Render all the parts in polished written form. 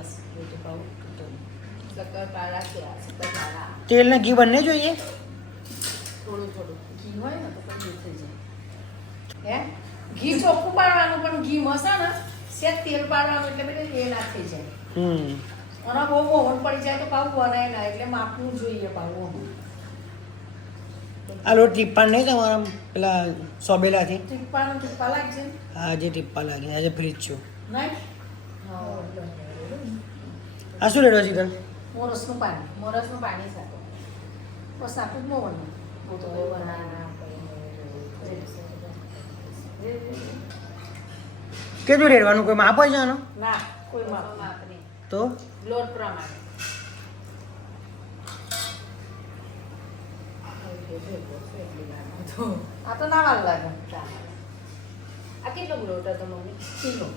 બસ રોટી પાઉં શક્કરપારા કે શક્કરપારા તેલ ને ઘી બંને જોઈએ? થોડું ઘી હોય ને તો પણ થઈ જાય. હે ઘી ચોખ્ખું પાડવાનું, પણ ઘી મસા ને સેજ તેલ પાડવાનું એટલે બેટા એ ના થઈ જાય. અને બહુ મોહન પડી જાય તો પાવું બનાય ના, એટલે માપનું જોઈએ પાવું. આ લોટ ટીપ્પા નહીં તમારા પેલા સોબેલાથી? ટીપ્પા લાગશે હા, જે ટીપ્પા લાગે આજે ફ્રીજ છું. નહીં. આ શું રેડો છે તને? મોરસનું પાણી સાથે બસ આટલું જ મોહન તો બનાવના કેટલું રેડવાનું? કોઈ માપ હોય છે આનો? ના, કોઈ માપ નહીં. તો લોટ પ્રમાણે. આ તો ના વાર લાગે. આ કેટલો લોટ હતો મમ્મી? કિલો.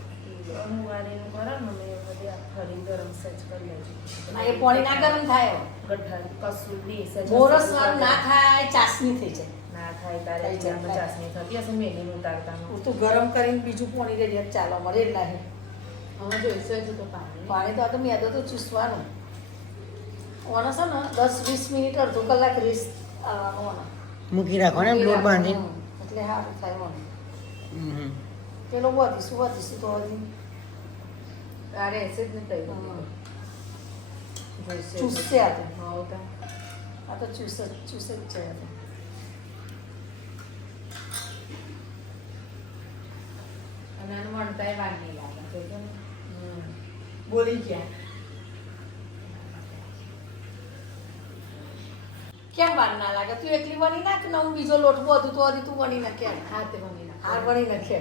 અમુવારીનું કરો ને મેં બધી આ ફરી ગરમ સેજ કરી લેજો. આ એ પાણી ના ગરમ થાય. ગઠ્ઠા કશું બી સેજ મોરસ વાળું ના થાય, ચાસણી થઈ જાય. ના થાય તારે જેમાં ચાસણી થતી હશે મેલીને ઉતારતાનું. તું ગરમ કરીને બીજું પાણી રેડી ચાલો મળે એટલા હે. હવે જોઈશું હજુ તો પાણી. પાણી તો આ તો મેદો તો ચૂસવાનું. ઓને છે ને 10-20 મિનિટ અડધો કલાક રેસ્ટ આવવાનો ઓને. મૂકી રાખવાનો એમ લોટ બાંધી? એટલે સારું થાય ઓને. હમ. પેલો વધીશું તો હજી તારે એસે જ નહીં થઈ ચૂસશે આ તો. હા આ તો ચૂસે જ છે આ તો. અને આનું વણતાય વાર નહીં લાગે જોજો ને. બોલી ગયા કેમ વાર ના લાગે? તું એકલી વણી નાખ ને હું બીજો લોટ બધું તો હજી તું વણી નાખે. હાથે બની નાખે. હાર વણી નાખે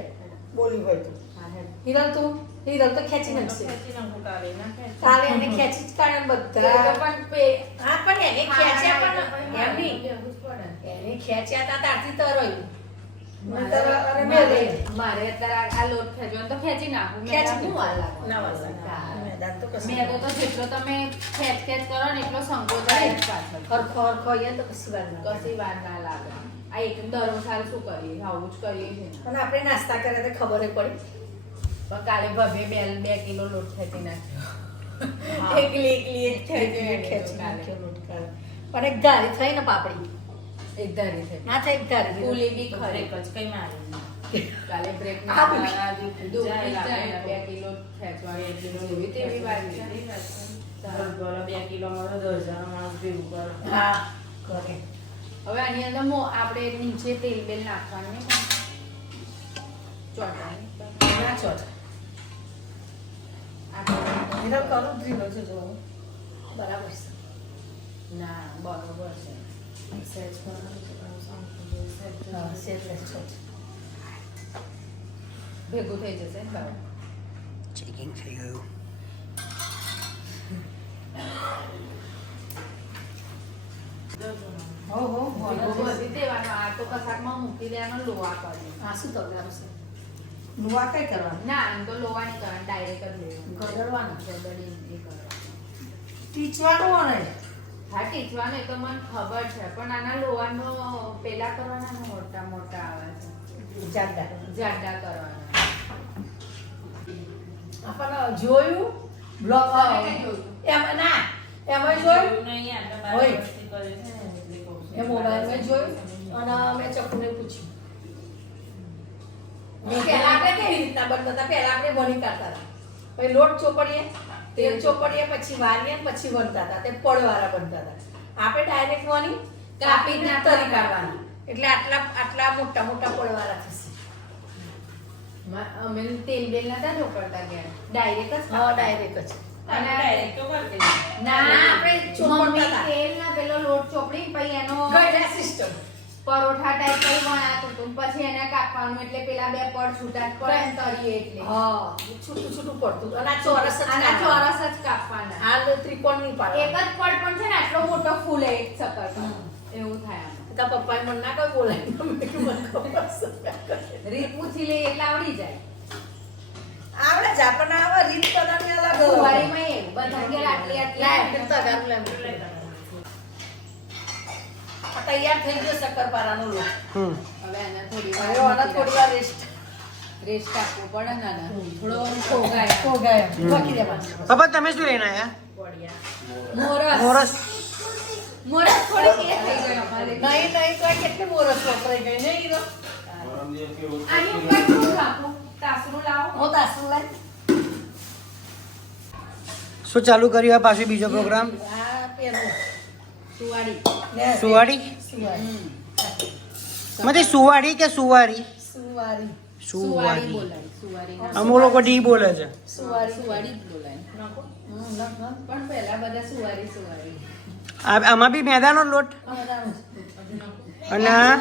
બોલી હોય તું. હા હે હિરલ તો ખેંચી નાખશે. ખેંચી નાખું કાલે નાખે. કાલે એને ખેંચી જ કાઢે ને બધા. હા પણ એને ખેંચ્યા પણ એમ નહીં. લેવું જ પડે. એને ખેંચ્યા તા ત્યારથી તરાયું. મારે અત્યારે આ લોટ ખેંચવાનો તો ખેંચી નાખું. ખેંચી મેં વાર નાખું. ના વાર લાગે. મેદાન તો કશું મેદો તો જેટલો તમે ખેંચ કરો ને એટલો સંકોચાય જ પાછળ. હરખો અહીંયા તો કશી વાર ના લાગે. કશી વાર ના લાગે. આ એક દરમસાલ શું કરીએ આવું જ કરીએ છીએ ને. અને આપણે નાસ્તા કર્યા તો ખબર પડી. પણ કાલે ભભે 2 કિલો લોટ ખેંચી નાખ્યો. એકલી એક ખેંચી નાખ્યો લોટ કાઢે. પણ એક ધારી થઈ ને પાપડી. એક ધારી થઈ. ના થાય એક ધારી. ફૂલી બી ખરેક જ કઈ મારી કાલે બ્રેક આ બી. ના દૂધ જાય 2 કિલો ખેંચવાની એટલી એવી તેવી વાત છે. 2 કિલો માં 10,000 માણસ ભેગું કરો. હા કરે. હવે આની અંદર આપણે નીચે તેલ બેલ નાખવાનું નહીં પણ ચોટાની ના ચોટ. એનો કરું જ રહ્યો છે જો. બરાબર છે. ના બરોબર છે સહેજ કરવાનું છે પણ હા સહેજ ચોટ. ભેગું થઈ જશે ને બરાબર. ચેકિંગ થઈ ગયું. હો બધી દેવાનું આ તો કશાકમાં મૂકી દેવાનો લોવા કરી. આ શું તગારું છે? લુવા કઈ કરવાનું? ના એમ તો લોવા નહીં કરવાનું ડાયરેક્ટ જ લેવાનું. ગળવાનું. ગદડી એ કરવાનું. ટીચવાનું હોય ને. હા ટીચવાનું એ તો મને ખબર છે પણ આના લોવાનો પેલા કરવાના ને મોટા મોટા આવે છે. જાડા. જાડા કરવાના. આપણને જોયું બ્લોગ તમે કઈ જોયું? એમાં ના એમાં જોયું નહીં આ તો હોય. વસ્તી કરે છે ને એટલે કહું છું. એ મોબાઈલમાં જોયું અને મેં ચકુને પૂછ્યું. પહેલા આપણે કેવી રીતના બનતા હતા? પહેલા આપણે વણી કાઢતા હતા. પછી લોટ ચોપડીએ, તેલ ચોપડીએ, પછી વારીએ ને પછી વણતા હતા. તે પડવાળા બનતા હતા. આપણે ડાયરેક્ટ વણી કાપી ને તરી કાઢવાના. એટલે આટલા મોટા મોટા પડવાળા થશે. અમે તેલ બેલ નતા ચોપડતા ગયા ડાયરેક્ટ જ હા ડાયરેક્ટ જ. અને ડાયરેક્ટ તો કરી દે. ના આપણે ચોપડતા હતા. તેલ ના પેલો લોટ ચોપડી પછી એનો ગયડા સિસ્ટમ. પરોઠા ટાઈપ કઈ વણાતું હતું પછી એને કાપવાનું એટલે પેલા 2 પડ છૂટા જ પડે ને તળીએ એટલે હા છૂટું છૂટું પડતું. અને આ ચોરસ જ આના કાઢવાના. ચોરસ જ કાપવાના. આ ત્રિકોણ નહીં એક પાડવાના. જ પડ પણ છે ને આટલો મોટો ફૂલે એક ચક્કર એવું થાય આમાં. તારા પપ્પાએ મને ના કોઈ બોલાય મને ખબર છે. રીત પૂછી લે એટલે આવડી જાય. આવડે જ આપણને આવે રીત કરવાની અલગ કુંવારીમાં એવું બધા ઘેર આટલી આટલી તગારું લેમ. તૈયાર થઈ ગયો શક્કરપારાનો લોટ. હવે એને થોડી હવે આને થોડી વાર રેસ્ટ. રેસ્ટ આપવો પડે ને ના થોડો ખોગાય ખોગાય બાકી દેવાનું પપ્પા તમે શું લઈને આવ્યા મોરસ મોરસ થોડી કે થઈ ગયો અમારે નહીં તો આ કેટલી મોરસ વપરાઈ ગઈ નહીં હીરો આની ઉપર શું રાખું તાસરું લાવો હું તાસું લાય શું ચાલુ કર્યું આ પાછું બીજો પ્રોગ્રામ આ પેલું સુવાડી સુવાડી મતે સુવાડી કે સુવારી સુવારી સુવાડી બોલાય સુવાડી અમુક લોકો ડી બોલે છે સુવાડી જ બોલાય પણ પહેલા બધા સુવાડી આમાં બી મેદાનો લોટ અને આ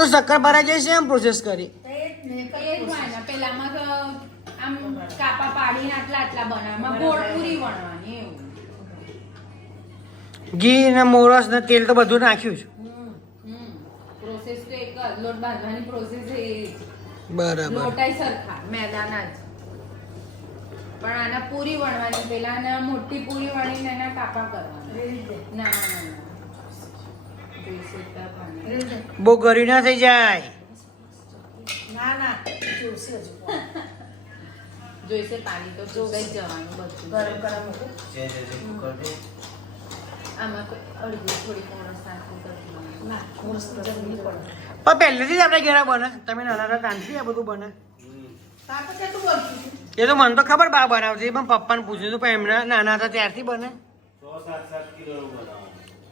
તો શક્કરપારા જે છે એમ પ્રોસેસ કરી પેલામાં તો આમ કાપા પાડીને આટલા બનાવવામાં ગોળ પૂરી વણવાની એવું ઘી ને મોરસ ને તેલ તો બધું નાખ્યું છે પ્રોસેસ તો એક જ લોટ બાંધવાની પ્રોસેસ એ જ. બરાબર લોટાઈ સરખા મેદાના જ પણ આના પૂરી વણવાની પેલા આના મોટી પૂરી વણીને એના કાપા કરવાના ના જોઈશે તો પાણી. બહુ ગરી ના થઈ જાય ના જોશે હજુ જોઈશે પાણી તો જોઈ જવાનું બધું ગરમ ગરમ મૂકું આમાં અડધી થોડી મોરસ નાખું તો ના મોરસ તો જરૂર નહીં પડે પણ પહેલેથી જ આપણે ઘેરા બને તમે નાના હતા ત્યાંથી આ બધું બને તાર તો કેટલું બોલતું એ તો મને તો ખબર બા બનાવતી પણ પપ્પાને પૂછ્યું હતું પણ એમને નાના હતા ત્યારથી બને 6-7 કિલો બનાવો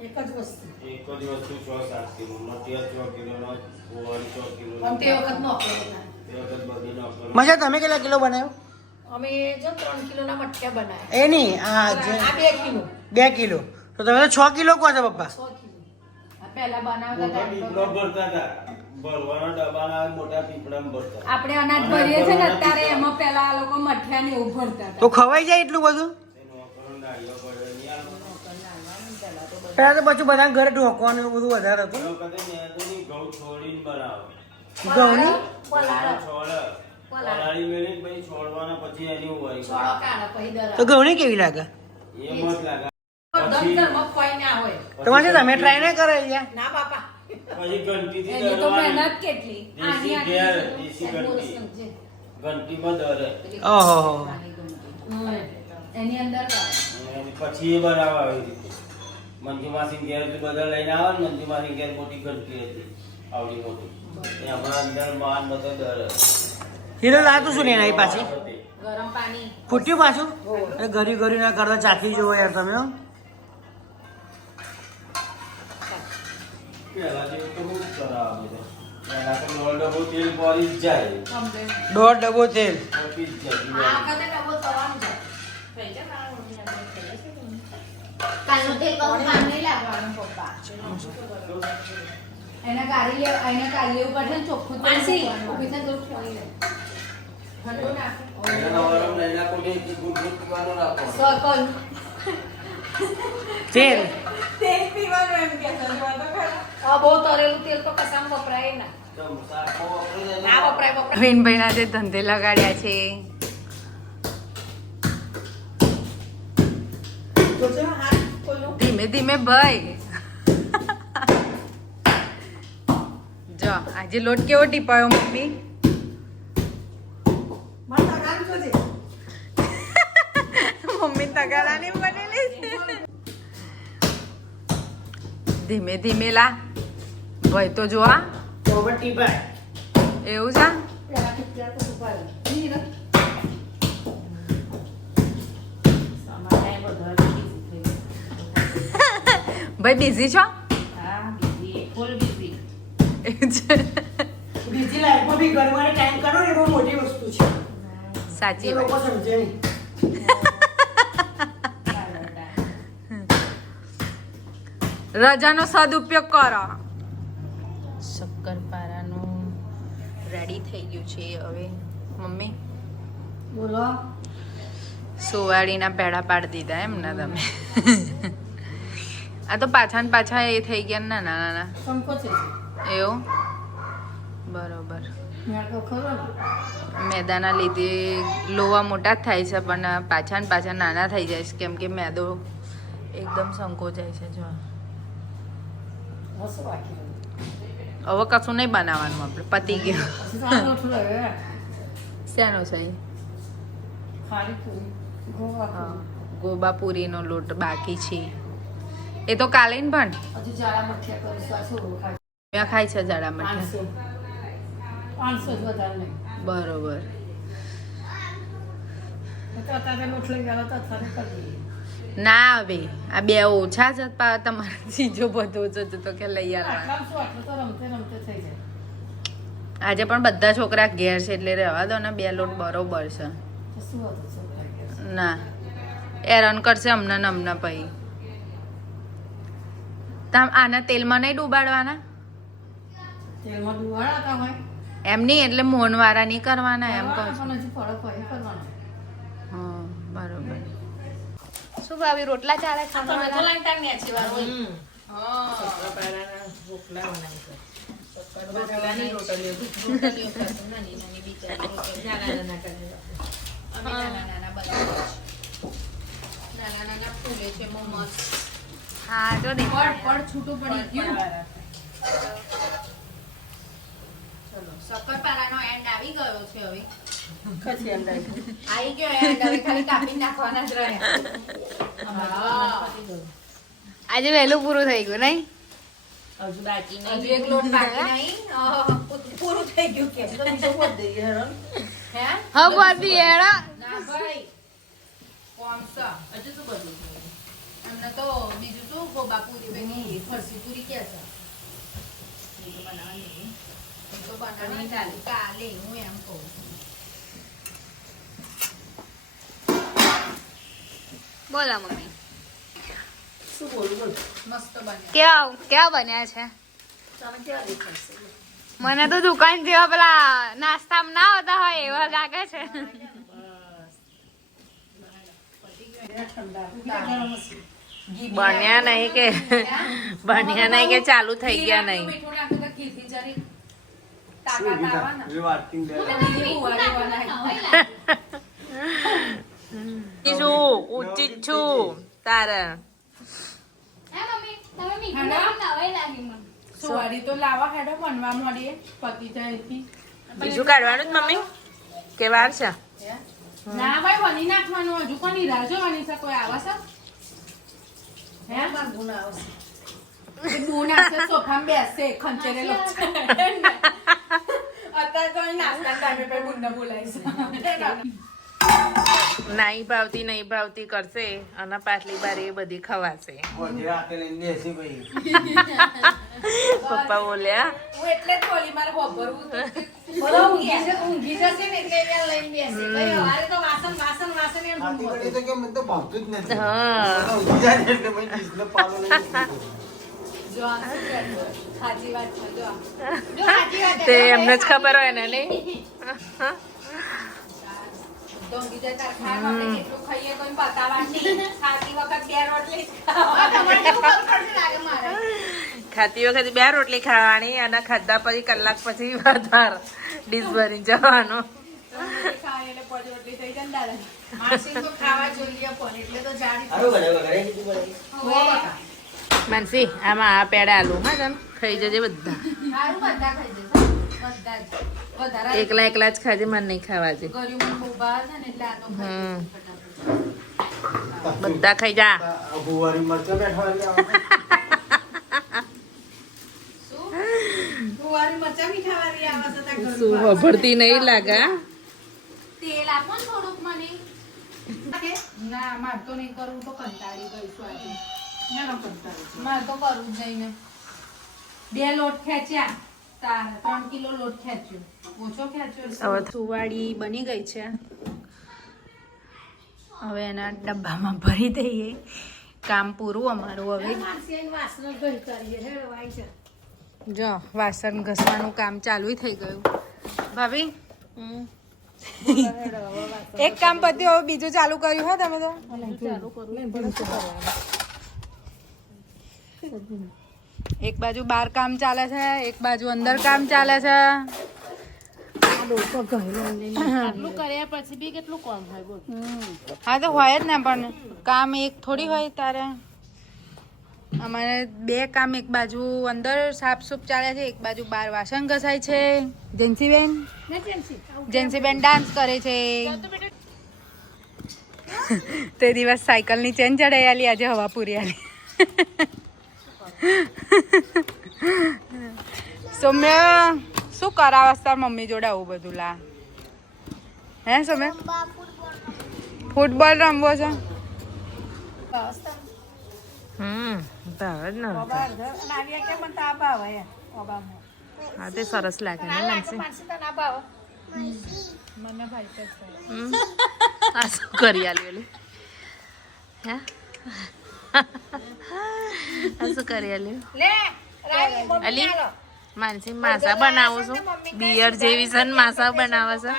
એક જ વસ્તુ એક જ વસ્તુ 6-7 કિલો મટીયા 6 કિલો નો ઓવાળી 6 કિલો પણ તે વખત નોકરો ના તે વખત બધી નોકરો મજા તમે કેટલા કિલો બનાવ્યો અમે જો 3 કિલોના મટક્યા બનાવ્યા એ નહીં આ જે આ 2 કિલો 2 કિલો તો તમે તો 6 કિલો કહો છો પપ્પા 6 કિલો આ પહેલા બનાવતા મોટા હતા પીપળો ભરતા હતા ભરવાના ડબ્બાના મોટા પીપળામાં ભરતા આપણે અનાજ ભરીએ છે ને અત્યારે એમાં પહેલા આ લોકો મઠિયા ને એવું ભરતા તો ખવાઈ જાય એટલું બધું એ નોકરો નાળિયો પડે નહીં આલો. પહેલા તો પછી બધા ઘરે ઢોકવાનું એવું બધું વધારે એ હતું વખતે મેંદુની ઘઉં છોડીને બનાવો ઘઉંની પલાળો છોડે પલાળી મેળવીને પછી છોડવાના પછી એની ઓવાળી છોડો કાઢો પછી તો દરા ઘઉંની કેવી લાગે એ મત લાગે દમ ઘરમાં કોઈ ના હોય તમારે તમે ટ્રાય ના કરે યાર ના બાપા પછી ઘંટીથી એની તો દરવાની. મહેનત કેટલી આની દેશી ઘેર, આટલી દેશી મોરસ ઘંટી સમજે ઘંટીમાં દરે ઓહો એની અંદર અને પછી એ બનાવવા આવી રીતે મંજુ માસી ઘેર થી બધા લઈને આવે ને મંજુ માસી ઘેર મોટી ઘંટી હતી આવડી મોટી એ હમણાં અંદર માન બધો દરે હીરો લાતું શું લઈને આવી પાછી ગરમ પાણી ફૂટ્યું પાછું અરે ગરી ગરી ના કરતા ચાખી જુઓ યાર તમે હો. પેલા જેવું તો બહુ જ કરાવે છે પેલા તો દોઢ ડબ્બો તેલ પડી જ જાય કમ્પ્લેટ 1.5 ડબ્બો તેલ પતી જ આ જાય વખતે ડબો તવાનું છે કાલનું તેલ કહું કામ નહીં લાગવાનું પપ્પા એના કાઢી લે એના કાઢી લેવું પડશે ને ચોખ્ખું તેલ માનસી, મૂકવાનું. ઊભી થઈને થોડું ખોઈ લે. ઠંડુ નાખો. એના વરમ લઈને કોટી ગુડ ગુડ પીવાનું રાખવાનું સકલ. તેલ તેલ પીવાનું એમ કે છે, જો તો ખરા. આ બહુ તરેલું તેલ તો કશામાં વપરાય ના તો શાકો વાપરી જાય ના વપરાય વિનભાઈના જે ધંધે લગાડ્યા છે જોજો હાથ ખોલો. ધીમે ધીમે ભાઈ જો આજે લોટ કેવો ટીપાયો મમ્મી મારે તગારું જોજે. મમ્મી તગારાની બનેલી છે ધીમે ધીમે લા ભાઈ તો જો આ ઓવર ટીપાય એવું છે પેલા કેટલા તો ઉપાડે. નહીં રે. ભાઈ બિઝી છો એવું છે બીજી લાઈફમાં બી ઘરવાળે ટાઈમ કાઢો ને એ બહુ મોટી વસ્તુ છે સાચી એ વાત લોકો સમજે નહીં રજાનો સદુપયોગ કરો શક્કરપારાનું રેડી થઈ ગયું છે હવે મમ્મી બોલો સુવાળીના પેડા પાડી દીધા એમ ને તમે આ તો પાછા ને પાછા એ થઈ ગયા ને નાના નાના સંકોચે છે. એવું બરોબર મેં તો ખરો ને. મેદાના લીધે લોવા મોટા જ થાય છે પણ પાછા ને પાછા નાના થઈ જાય છે કેમ કે મેદો એકદમ સંકોચાય છે જો હસો રાખી દઉં. હવે કશું નહીં બનાવવાનું આપણે પતી ગયું પછી તો આ લોટ રહ્યો શેનો સહી ખાલી પૂરી ગોવા હા ગોબા પૂરીનો લોટ બાકી છે એ તો કાલે ને પણ હજુ જાડા મઠિયા કરીશું આ શું ખાય મેં ખાય છે જાડા મઠિયા 500 જ વધારે નહીં બરોબર તો અત્યારે લોટ લઈ ગયેલો તો અત્યારે કરી દઈએ. ના હવે આ બે ઓછા છે તમારે ચીજો બધો છે તો કે લઈ આવવા આટલામાં શું આટલું તો રમતે રમતે થઈ જાય આજે પણ બધા છોકરા ઘેર છે એટલે રહેવા દો ને બે લોટ બરોબર છે તો શું હતું છોકરા કે ના હેરાન કરશે હમણાં ને હમણાં પછી તમ આના તેલમાં નહીં ડૂબાડવાના તેલમાં ડુવાળાતા હોય એમ નહીં એટલે મોહનવાળા નહીં કરવાના એમ કહું છું પણ હજુ ફળો ફરી કરવાનો હા બરોબર શું ભાવી રોટલા ચાલે ખાવા હા જો ને પડ છૂટું પડી ગયું ચલો શક્કરપારાનો એન્ડ આવી ગયો છે હવે ખસી અંદાજ આવી ગયો એન્ડ હવે ખાલી કાપી નાખવાના જ રહ્યા આજે વહેલું પૂરું થઈ ગયું નહીં હજુ બાકી હજુ એક લોટ બાકી નહીં પૂરું થઈ ગયું કે તો બીજો બોલ દઈએ હેરાન હે હા બાદી એડા ના ભાઈ કોમ છે હજુ તો બધું એમને તો બીજું શું ગોબા પૂરી બેની ફરસી પૂરી કે છે એ તો બનાવવાની ચાલે કાલે હું એમ કહું બોલા મમ્મી શું બોલું બોલ મસ્ત બને કેવા બન્યા છે તમે ક્યાં દેખાશે મને તો દુકાન જેવા પેલા નાસ્તામાં ના હોતા હોય એવા લાગે છે બન્યા નહીં કે બન્યા નહીં કે ચાલુ થઈ ગયા નહીં મીઠું નાખ્યું તો ઘીથી જરી તાકાત આવે ને ઊંચી જ છું તારે સુવાડી તો લાવા હેડો બનવા મળીએ પતિ જાયથી બીજું કાઢવાનું જ મમ્મી કે વાર છે ના ભાઈ બની નાખવાનું હજુ કોની રાહ જોવાની છે કોઈ આવે છે હે ગુના આવશે બૂન આશે સોફામાં બેસે ખંચેરેલો અત્યારે તો અહીં નાસ્તા ટાઈમે પર બૂનને બોલાવીશ નહીં ભાવતી કરશે અને પાટલી બારી એ બધી ખવાશે પપ્પા બોલ્યા હું એટલે જ બોલી મારે ખબરવું બોલો ઊંઘી જશે ને એટલે એને લઈને બેસે ભાઈ અમારે તો વાસણ એમ જો આ શું કહેતો? સાચી વાત છે જો સાચી વાત તે એમને જ ખબર હોય ને નહીં ડોંગી જાય તાર ખાવા આપણે કેટલું ખાઈએ કોઈ પતાવાની ખાતી વખત બે રોટલી ખાતી વખત બે રોટલી ખાવાની અને ખાધા પછી કલાક પછી વધાર ડીશ ભરી જવાનું માનસી આમાં આ પેડા આલુ હા તને ખાઈ જજે બધા એકલા એકલા જ ખાજે મને નહીં ખાવા છે બધા ખાઈ જા શું ભરતી નહીં લાગા તેલ આપો ને થોડુંક મને ના માર તો નહીં કરવું તો કંટાળી ગઈશું આજે મારે તો કરવું જ નહીં ને 2 લોટ ખેંચ્યા 3 કિલો લોટ ખેંચ્યો ઓછો ખેંચ્યો હવે સુવાડી બની ગઈ છે હવે એના ડબ્બામાં ભરી દઈએ કામ પૂરું અમારું હવે જો વાસણ ઘસવાનું કામ ચાલુ થઈ ગયું ભાભી એક કામ પત્યું હવે બીજું ચાલુ કર્યું હો તમે તો એક બાજુ બહાર કામ ચાલે છે એક બાજુ અંદર કામ ચાલે છે હા તો હોય જ ને પણ કામ એક થોડી હોય તારે અમારે બે કામ, એક બાજુ અંદર સાફ સૂફ ચાલે છે, એક બાજુ બહાર વાસણ ઘસાય છે. જેન્સીબેન ડાન્સ કરે છે. તે દિવસ સાયકલની ચેન ચડાઈ આલી, આજે હવા પૂરી આલી. સૌમ્ય શું કરાવસ તાર મમ્મી જોડે આવું બધું લા? હે સૌમ્ય ફૂટબોલ રમવો છે? હા તે સરસ લાગે ને મને ભાઈ આ શું કરી આલ્યું હે આ શું કરી આલ્યું અલી માનસી માસા બનાવું છું બિયર જેવી છે ને માસા બનાવે છે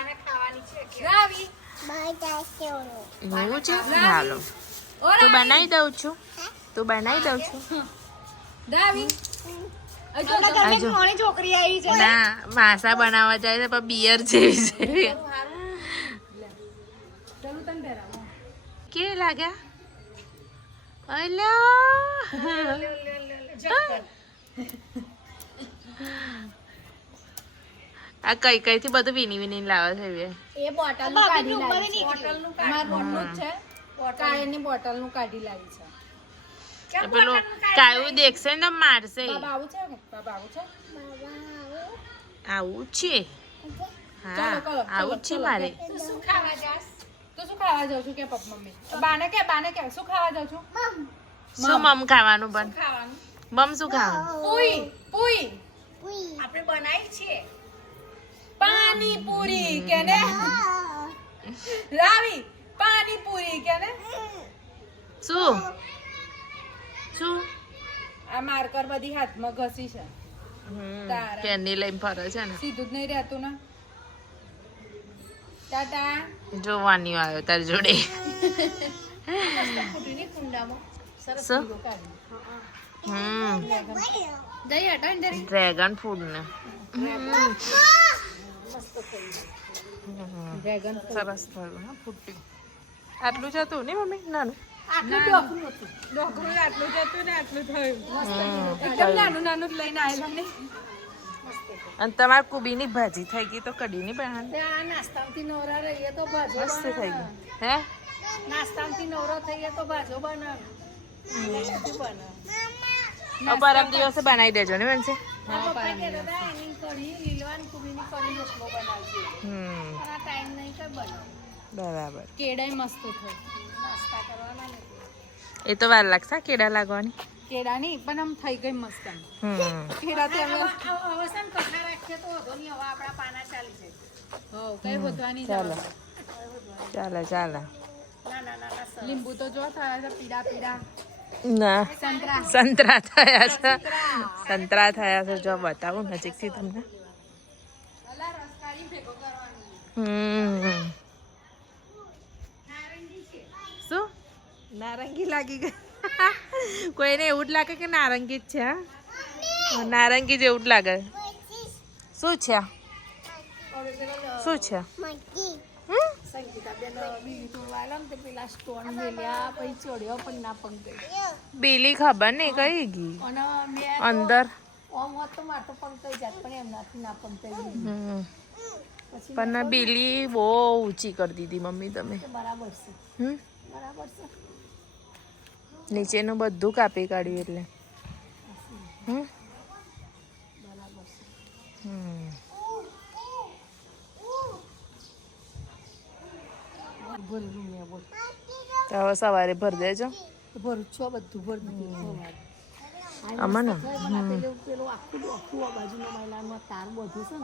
એવું છે હાલો તું બનાવી દઉં છું ના માસા બનાવવા જાય છે પણ બિયર જેવી છે કે લાગ્યા આ કઈ કઈ થી બધું વિની વિની લાવે છે એ બોટલ નું કાઢી લાવી છે. મારા બોટલ છે. કાળીની બોટલ નું કાઢી લાવી છે. પેલો કાયું દેખશે ને મારશે. બાબા આવું છે કે? બાબા આવું છે? આવું છે હા આવું છે મારે. તું શું ખાવા જાસ? તું શું ખાવા જાઉં છું કે પપ મમ્મી? બાને કે શું ખાવા જાઉં છું? શું મમ ખાવાનું પણ ખાવાનું. મમ શું ખાવાનું? પૂઈ આપણે બનાવી છે પાણી પૂરી કે ને રાવી પાણી પૂરી કે ને શું આ માર્કર બધી હાથમાં ઘસી છે તારા કેની લઈને ફરે છે ને સીધું જ નહીં રહેતું ને ટાટા જોવાની આવ્યો તારી જોડે ફૂટીની કુંડામાં સરસ શું? લીલો કાઢી જઈ હટા ને ડ્રેગન ફ્રૂટ ને ડ્રેગન સરસ થયું હા ફૂટ્યું આટલું જ હતું ને મમ્મી નાનું ડોકરું આટલું જતું ને આટલું થયું એકદમ નાનું જ લઈને આવેલા ને અને તમારે કુબીની ભાજી થઈ ગઈ તો કઢી ની બનાવી આ નાસ્તામાંથી નવરા રહીએ તો ભાજો મસ્ત થઈ ગઈ હે નાસ્તામાંથી નવરો થઈએ તો ભાજો બનાવે પરમ દિવસે બનાવી દેજો ને બેન છે પપ્પા કહેતા હતા એની કઢી લીલવાની કુબીની કઢી રોટલો બનાવજો પણ આ ટાઈમ નહીં કઈ બનાવ બરાબર કેળાય મસ્ત થાય નાસ્તા કરવાના ને એ તો વાર લાગશે કેળા લાગવાની કેળાની પણ આમ થઈ ગઈ મસ્ત આમ કેળા તો હવે અવસાન કઠા રાખીએ તો વધો નહીં હવે આપણા પાના ચાલી જાય હો કઈ વધવાની ચાલો ચાલે લીંબુ તો જો થયા છે પીડા ના સંતરા થયા છે જો બતાવું નજીકથી તમને શું નારંગી લાગી ગઈ કોઈને એવું જ લાગે કે નારંગી જ છે નારંગી જેવું જ લાગે શું છે બીલી ખબર નહીં કઈ ગઈ અંદર પણ બીલી બહુ ઊંચી કરી દીધી મમ્મી તમે નીચેનું બધું કાપી કાઢ્યું એટલે તો હવે સવારે ભરી દેજો ભરું છો બધું ભરું આમાં ને પેલું આખું બાજુનો મહિલામાં તાર બધું છે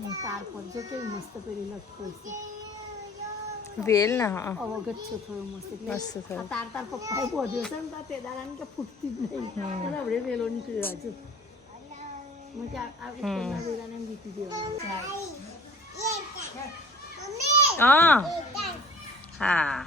ને તાર પર જો કેવી મસ્ત પેલી લટકો છે વેલ ને હા અવગચ્છો થયો મસ્ત મસ્ત થયું તાર પપ્પાએ બોધ્યો છે ને તે દાડાને કે ફૂટતી જ નહીં અને હવે વેલો નીકળ્યો હજુ મને કે આ ઉપરના વેલાને એમ વીતી દેવાનું હા